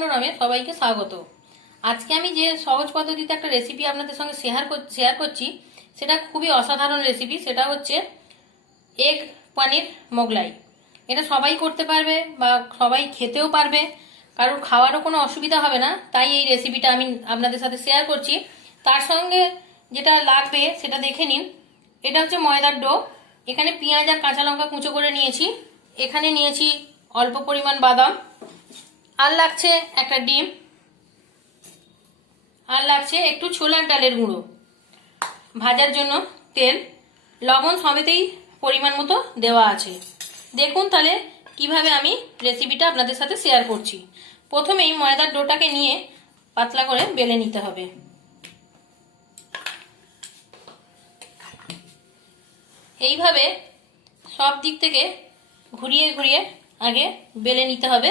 মনোরমে সবাইকে স্বাগত। আজকে আমি যে সহজ পদ্ধতিতে একটা রেসিপি আপনাদের সঙ্গে শেয়ার শেয়ার করছি, সেটা খুবই অসাধারণ রেসিপি সেটা হচ্ছে এগ পনির মোগলাই। এটা সবাই করতে পারবে বা সবাই খেতেও পারবে, কারোর খাওয়ারও কোনো অসুবিধা হবে না, তাই এই রেসিপিটা আমি আপনাদের সাথে শেয়ার করছি। তার সঙ্গে যেটা লাগবে, সেটা দেখে নিন। এটা হচ্ছে ময়দার ডো। এখানে পেঁয়াজ আর কাঁচা লঙ্কা কুঁচো করে নিয়েছি। এখানে নিয়েছি অল্প পরিমাণ বাদাম। আর লাগছে একটা ডিম। আর লাগছে একটু ছোলার ডালের গুঁড়ো। ভাজার জন্য তেল। লবণ সমেতেই পরিমাণ মতো দেওয়া আছে। দেখুন তাহলে কীভাবে আমি রেসিপিটা আপনাদের সাথে শেয়ার করছি। প্রথমেই ময়দার ডোটাকে নিয়ে পাতলা করে বেলে নিতে হবে। এইভাবে সব দিক থেকে ঘুরিয়ে ঘুরিয়ে আগে বেলে নিতে হবে।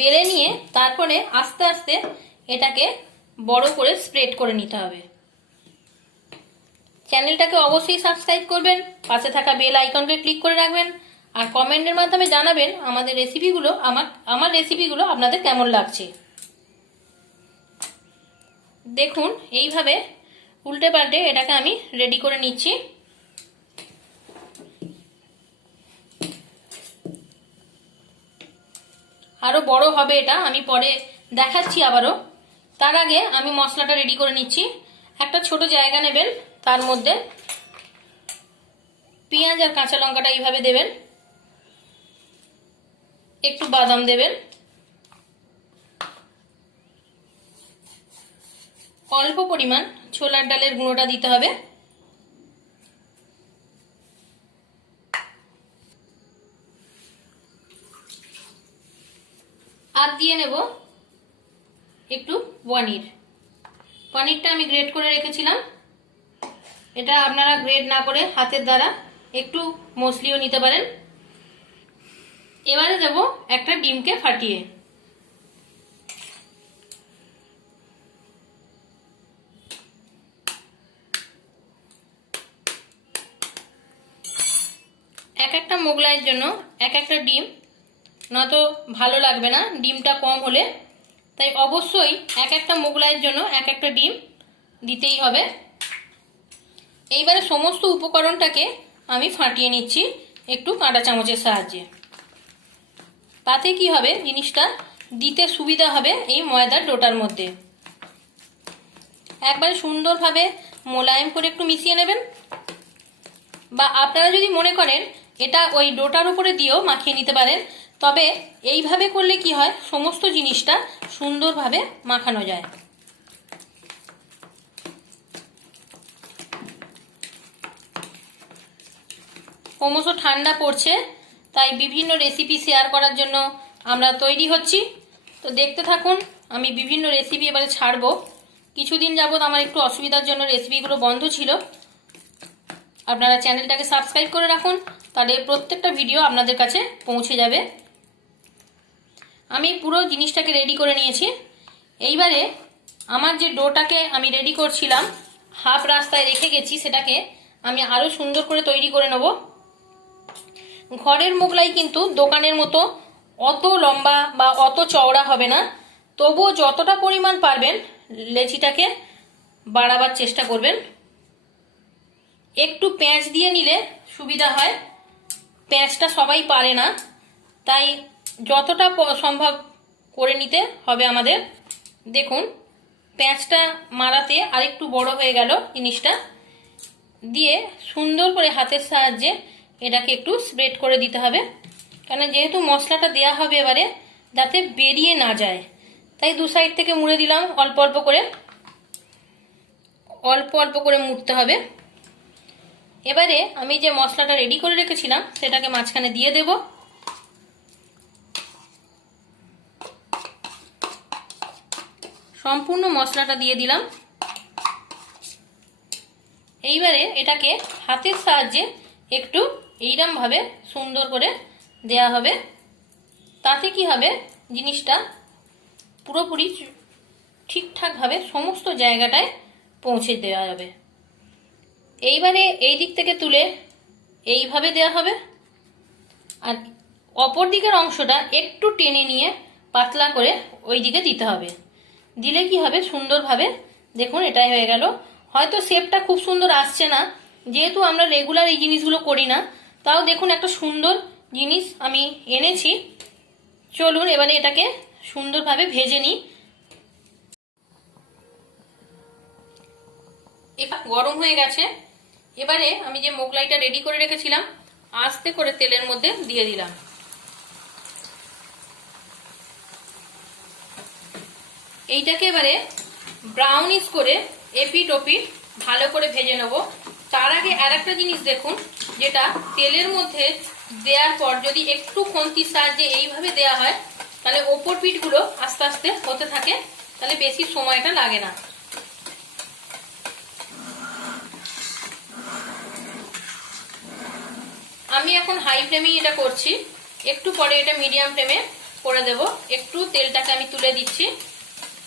বেলে নিয়ে তারপরে আস্তে আস্তে এটাকে বড় করে স্প্রেড করে নিতে হবে। চ্যানেলটাকে অবশ্যই সাবস্ক্রাইব করবেন, পাশে থাকা বেল আইকনকে ক্লিক করে রাখবেন, আর কমেন্টের মাধ্যমে জানাবেন আমাদের রেসিপিগুলো আমার আমার রেসিপিগুলো আপনাদের কেমন লাগছে। দেখুন, এইভাবে উল্টে পাল্টে এটাকে আমি রেডি করে নিচ্ছি। আরও বড় হবে এটা, আমি পরে দেখাচ্ছি আবারও। তার আগে আমি মশলাটা রেডি করে নিচ্ছি। একটা ছোট জায়গা নেবেন, তার মধ্যে পেঁয়াজ আর কাঁচা লঙ্কাটা এইভাবে দেবেন। একটু বাদাম দেবেন। অল্প পরিমাণ ছোলার ডালের গুঁড়োটা দিতে হবে। আর দিয়ে নেব একটু পনির। পনিরটা আমি গ্রেড করে রেখেছিলাম। এটা আপনারা গ্রেড না করে হাতের দ্বারা একটু মসলিও নিতে পারেন। এবারে দেব একটা ডিমকে ফাটিয়ে। এক একটা মোগলাইয়ের জন্য এক একটা ডিম নয়তো ভালো লাগবে না, ডিমটা কম হলে। তাই অবশ্যই এক একটা মোগলাইয়ের জন্য এক একটা ডিম দিতেই হবে। এইবারে সমস্ত উপকরণটাকে আমি ফাটিয়ে নিচ্ছি একটু কাঁটা চামচের সাহায্যে। তাতে কি হবে, জিনিসটা দিতে সুবিধা হবে এই ময়দার ডোটার মধ্যে। একবারে সুন্দরভাবে মোলায়েম করে একটু মিশিয়ে নেবেন। বা আপনারা যদি মনে করেন, এটা ওই ডোটার উপরে দিয়েও মাখিয়ে নিতে পারেন। তবে এইভাবে করলে কি হয়? সমস্ত জিনিসটা সুন্দরভাবে মাখানো যায়। ক্রমশ ঠান্ডা পড়ছে, তাই বিভিন্ন রেসিপি শেয়ার করার জন্য আমরা তৈরি হচ্ছি। তো দেখতে থাকুন, আমি বিভিন্ন রেসিপি এবারে ছাড়বো। কিছুদিন যাবৎ আমার একটু অসুবিধার জন্য রেসিপিগুলো বন্ধ ছিল। আপনারা চ্যানেলটাকে সাবস্ক্রাইব করে রাখুন, তাহলে প্রত্যেকটা ভিডিও আপনাদের কাছে পৌঁছে যাবে। আমি পুরো জিনিসটাকে রেডি করে নিয়েছি। এইবারে আমার যে ডোটাকে আমি রেডি করছিলাম হাফ রাস্তায় রেখে গেছি, সেটাকে আমি আরও সুন্দর করে তৈরি করে নেব। ঘরের মোগলাই কিন্তু দোকানের মতো অত লম্বা বা অত চওড়া হবে না। তবুও যতটা পরিমাণ পারবেন লেচিটাকে বাড়াবার চেষ্টা করবেন। একটু পেঁয়াজ দিয়ে নিলে সুবিধা হয়। পেঁয়াজটা সবাই পারে না। তাই যতটা সম্ভব করে নিতে হবে আমাদের। দেখুন পেঁয়াজটা মারাতে আরেকটু বড় হয়ে গেল জিনিসটা। দিয়ে সুন্দর করে হাতের সাহায্যে এটাকে একটু স্প্রেড করে দিতে হবে। কেন যেহেতু মশলাটা দেয়া হবে এবারে, যাতে বেরিয়ে না যায়। তাই দু সাইড থেকে মুড়ে দিলাম অল্প অল্প করে। অল্প অল্প করে মুড়তে হবে। এবারে আমি যে মশলাটা রেডি করে রেখেছিলাম, সেটাকে মাঝখানে দিয়ে দেব। সম্পূর্ণ মশলাটা দিয়ে দিলাম। এইবারে এটাকে হাতের সাহায্যে একটু এইরমভাবে সুন্দর করে দেয়া হবে। তাতে কি হবে? জিনিসটা পুরোপুরি ঠিকঠাকভাবে সমস্ত জায়গাটায় পৌঁছে দেওয়া যাবে। এইবারে এই দিক থেকে তুলে এইভাবে দেওয়া হবে। আর অপর দিকের অংশটা একটু টেনে নিয়ে পাতলা করে ওই দিকে দিতে হবে। দিলে কি হবে? সুন্দরভাবে। দেখুন, এটাই হয়ে গেল। হয়তো শেপটা খুব সুন্দর আসছে না। যেহেতু আমরা রেগুলার এই জিনিসগুলো করি না, তাও দেখুন একটা সুন্দর জিনিস আমি এনেছি। চলুন, এবারে এটাকে সুন্দরভাবে ভেজে নিই। এটা গরম হয়ে গেছে। এবারে আমি যে মোগলাইটা রেডি করে রেখেছিলাম, আস্তে করে তেলের মধ্যে দিয়ে দিলাম। এইটাকে এবারে ব্রাউনিশ করে এপিট ওপিট ভালো করে ভেজে নেব। তার আগে আর একটা জিনিস দেখুন, যেটা তেলের মধ্যে দেওয়ার পর যদি একটু খন্তির সাহায্যে এইভাবে দেওয়া হয়, তাহলে ওপর পিঠগুলো আস্তে আস্তে হতে থাকে, তাহলে বেশি সময়টা লাগে না। আমি এখন হাই ফ্লেমেই এটা করছি, একটু পরে এটা মিডিয়াম ফ্লেমে করে দেব। একটু তেলটাকে আমি তুলে দিচ্ছি।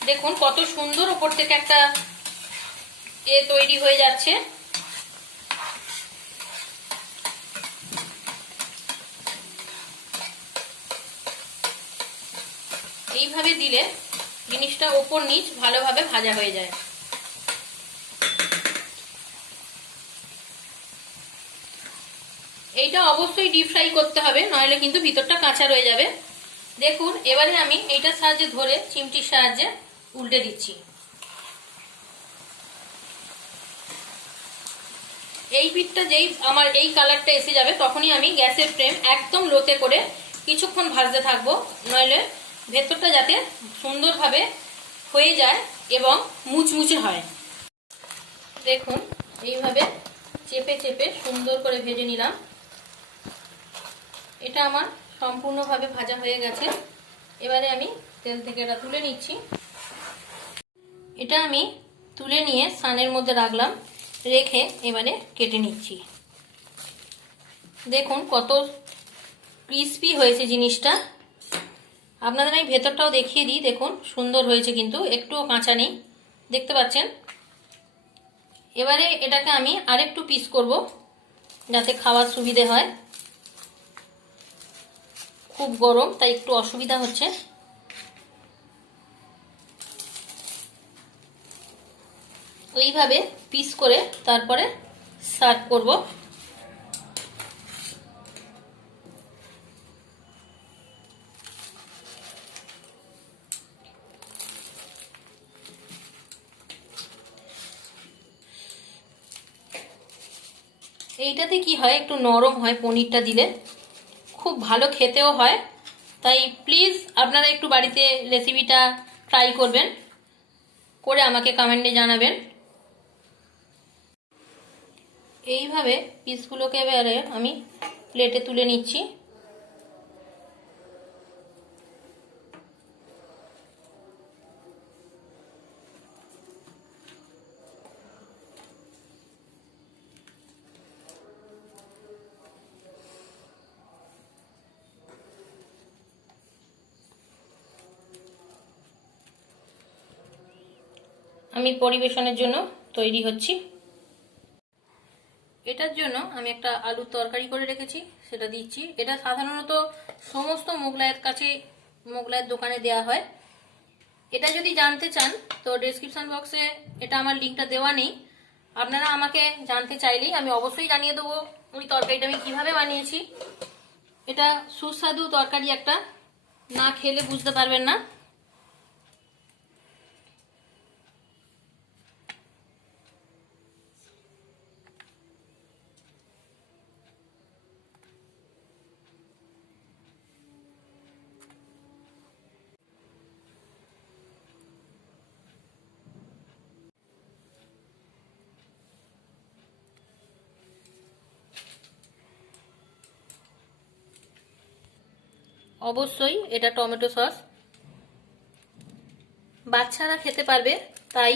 দেখুন, কত সুন্দর ওপর থেকে একটা এ তৈরি হয়ে যাচ্ছে। এইভাবে দিলে জিনিসটা ওপর নিচ ভালোভাবে ভাজা হয়ে যায়। এইটা অবশ্যই ডিপ ফ্রাই করতে হবে, নইলে কিন্তু ভিতরটা কাঁচা রয়ে যাবে। দেখুন, এবারে আমি এইটার সাহায্যে ধরে চিমটির সাহায্যে উল্টে দিচ্ছি। এই পিঠটা যেই আমার এই কালারটা এসে যাবে, তখনই আমি গ্যাসের ফ্লেম একদম লোতে করে কিছুক্ষণ ভাজতে থাকব। নইলে ভেতরটা যাতে সুন্দরভাবে হয়ে যায় এবং মুচমুচে হয়। দেখুন, এইভাবে চেপে চেপে সুন্দর করে ভেজে নিলাম। এটা আমার সম্পূর্ণভাবে ভাজা হয়ে গেছে। এবারে আমি তেল থেকে এটা তুলে নিচ্ছি। এটা আমি তুলে নিয়ে সানের মধ্যে রাখলাম, রেখে এবারে কেটে নিচ্ছি। দেখুন কত ক্রিসপি হয়েছে জিনিসটা। আপনাদের আমি ভেতরটাও দেখিয়ে দিই, দেখুন সুন্দর হয়েছে কিন্তু, একটুও কাঁচা নেই। দেখতে পাচ্ছেন? এবারে এটাকে আমি আরেকটু পিস করব, যাতে খাওয়ার সুবিধে হয়। খুব গরম, তাই একটু অসুবিধা হচ্ছে। এইভাবে পিস করে তারপরে সার্ভ করব। এইটাতে কি হয়, একটু নরম হয় পনিরটা দিলে। খুব ভালো খেতেও হয়। তাই প্লিজ আপনারা একটু বাড়িতে রেসিপিটা ট্রাই করবেন। করে আমাকে কমেন্টে জানাবেন। এইভাবে পিসগুলোকে এবারে আমি প্লেটে তুলে নিচ্ছি। আমি পরিবেশনের জন্য তৈরি হচ্ছি। এটার জন্য আমি একটা আলুর তরকারি করে রেখেছি, সেটা দিচ্ছি। এটা সাধারণত সমস্ত মোগলাইয়ের কাছে মোগলাইয়ের দোকানে দেওয়া হয়। এটা যদি জানতে চান, তো ডেসক্রিপশন বক্সে এটা আমার লিঙ্কটা দেওয়া নেই। আপনারা আমাকে জানতে চাইলেই আমি অবশ্যই জানিয়ে দেবো ওই তরকারিটা আমি কীভাবে বানিয়েছি। এটা সুস্বাদু তরকারি একটা, না খেলে বুঝতে পারবেন না। অবশ্যই এটা টমেটো সস। বাচ্চারা খেতে পারবে, তাই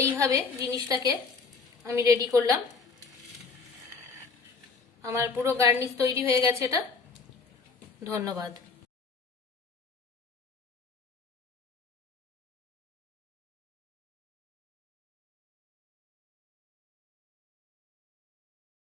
এইভাবে জিনিসটাকে আমি রেডি করলাম। আমার পুরো গার্নিশ তৈরি হয়ে গেছে এটা। ধন্যবাদ।